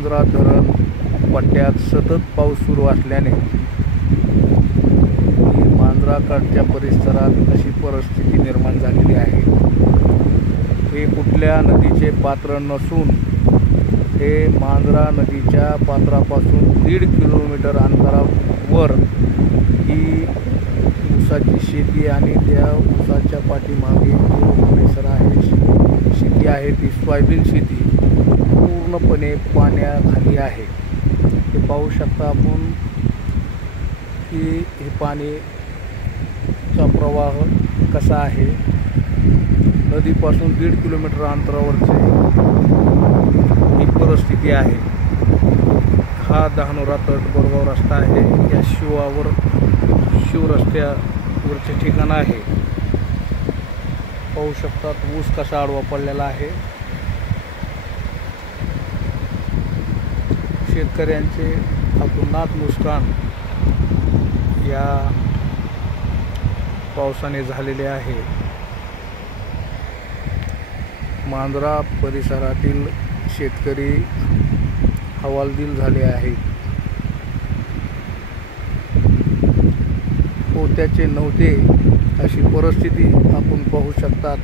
मांजरा धरण पट्ट्यात सतत पाऊस सुरू असल्याने मांजराकाठच्या परिसरात अशी परिस्थिती निर्माण झालेली आहे। हे कुठल्या नदीचे पात्र नसून हे मांजरा नदीच्या पात्रापासून 1.5 किलोमीटर अंतरावर ही ऊसाची शेती आणि त्या ऊसाच्या पाठीमागे जो परिसर आहे शेती आहे ती सोयाबीन शेती पूर्णपणे पाण्याखाली आहे। हे पाहू शकता आपण की हे पाणीचा प्रवाह कसा आहे। नदीपासून 1.5 किलोमीटर अंतरावरची ही परिस्थिती आहे। हा धानोरा तट बोरगाव रस्ता आहे। या शिवरस्त्यावरचे ठिकाण आहे। पाहू शकतात ऊस कसा आडवा पडलेला आहे। शेतकऱ्यांचे अतोनात नुकसान या पावसाने झालेले आहे। मांजरा परिसरातील शेतकरी हवालदिल झाले आहेत। पोत्याचे नव्हते अशी परिस्थिती आपण पाहू शकतात।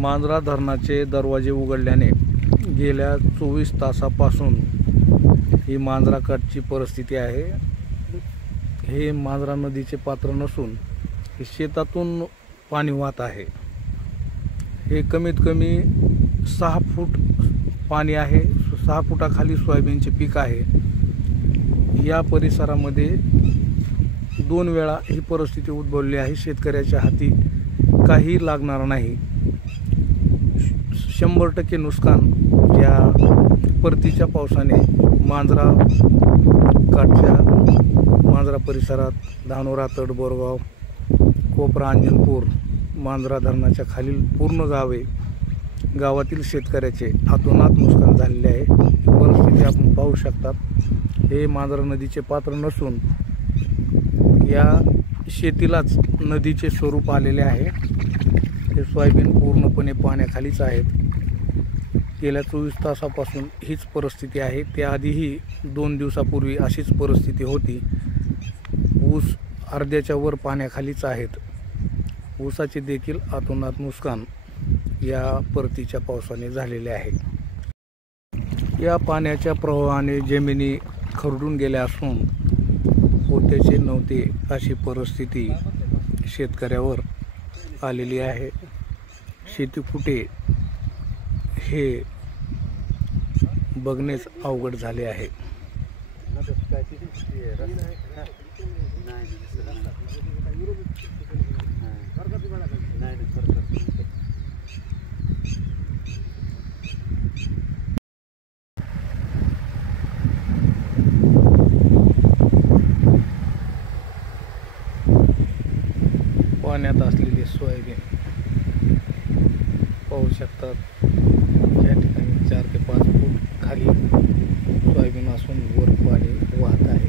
मांजरा धरणाचे दरवाजे उघडल्याने गेल्या 24 तासापासून ही मांजराकाठची परिस्थिती आहे। हे मांजरा नदीचे पात्र नसून हे शेतातून पाणी वाहत आहे। हे कमीत कमी 6 फूट पाणी आहे। 6 फुटाखाली सोयाबीनचे पीक आहे। या परिसरामध्ये 2 वेळा ही परिस्थिती उद्भवली आहे। शेतकऱ्याच्या हाती काही लागणार नाही। 100% नुकसान या परतीच्या पावसाने मांजरा परिसरात धानोरा तट बोरगाव कोपरा अंजनपूर मांजरा धरणाच्या खालील पूर्ण गावातील शेतकऱ्याचे अतोनात नुकसान झालेले आहे। ही परिस्थिती आपण पाहू शकतात। हे मांजरा नदीचे पात्र नसून या शेतीलाच नदीचे स्वरूप आलेले आहे। हे सोयाबीन पूर्णपणे पाण्याखालीच आहेत। गेल्या 24 तासापासून हीच परिस्थिती आहे। त्याआधीही 2 दिवसापूर्वी अशीच परिस्थिती होती। ऊस अर्ध्याच्या वर पाण्याखालीच आहेत। ऊसाचे देखील अतोनात नुकसान या परतीच्या पावसाने झालेले आहे। या पाण्याच्या प्रवाहाने जमिनी खरडून गेल्या असून पोत्याचे नव्हते अशी परिस्थिती शेतकऱ्यावर आलेली आहे। शेती कुठे हे बघणेच अवघड झाले आहे। पाण्यात असलेली सोयाबीन पाहू शकतात। या ठिकाणी 4 ते 5 फूट खाली सोयाबीन असून वर पाणी वाहत आहे।